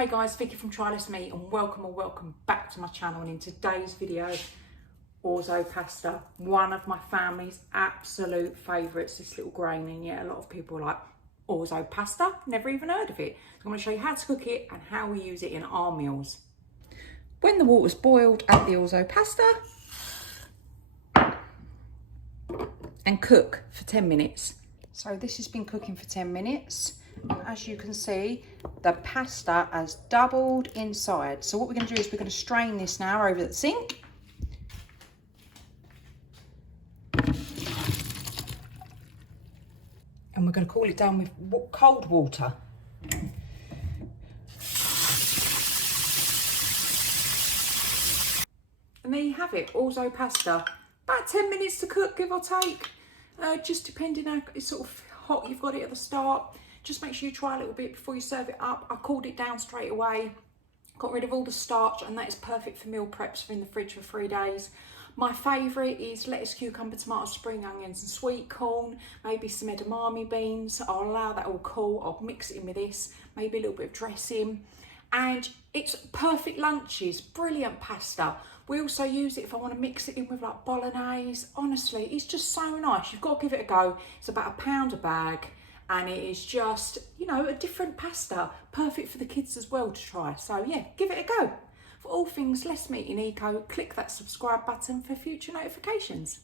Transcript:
Hey guys, Vicky from Trylessmeat and welcome back to my channel. And in today's video, orzo pasta, one of my family's absolute favourites, this little grain, and yet a lot of people are like, orzo pasta? Never even heard of it. So I'm going to show you how to cook it and how we use it in our meals. When the water's boiled, add the orzo pasta and cook for 10 minutes. So this has been cooking for 10 minutes. And as you can see, the pasta has doubled inside. So what we're going to do is we're going to strain this now over the sink. And we're going to cool it down with cold water. And there you have it, orzo pasta. About 10 minutes to cook, give or take. Just depending how it's sort of hot you've got it at the start. Just make sure you try a little bit before you serve it up. I cooled it down straight away, got rid of all the starch, and that is perfect for meal preps for in the fridge for 3 days. My favourite is lettuce, cucumber, tomatoes, spring onions and sweet corn, maybe some edamame beans. I'll allow that all cool, I'll mix it in with this, maybe a little bit of dressing. And it's perfect lunches, brilliant pasta. We also use it if I want to mix it in with like bolognese. Honestly, it's just so nice. You've got to give it a go. It's about £1 a bag. And it is just, you know, a different pasta. Perfect for the kids as well to try. So yeah, give it a go. For all things Less Meat in Eco, click that subscribe button for future notifications.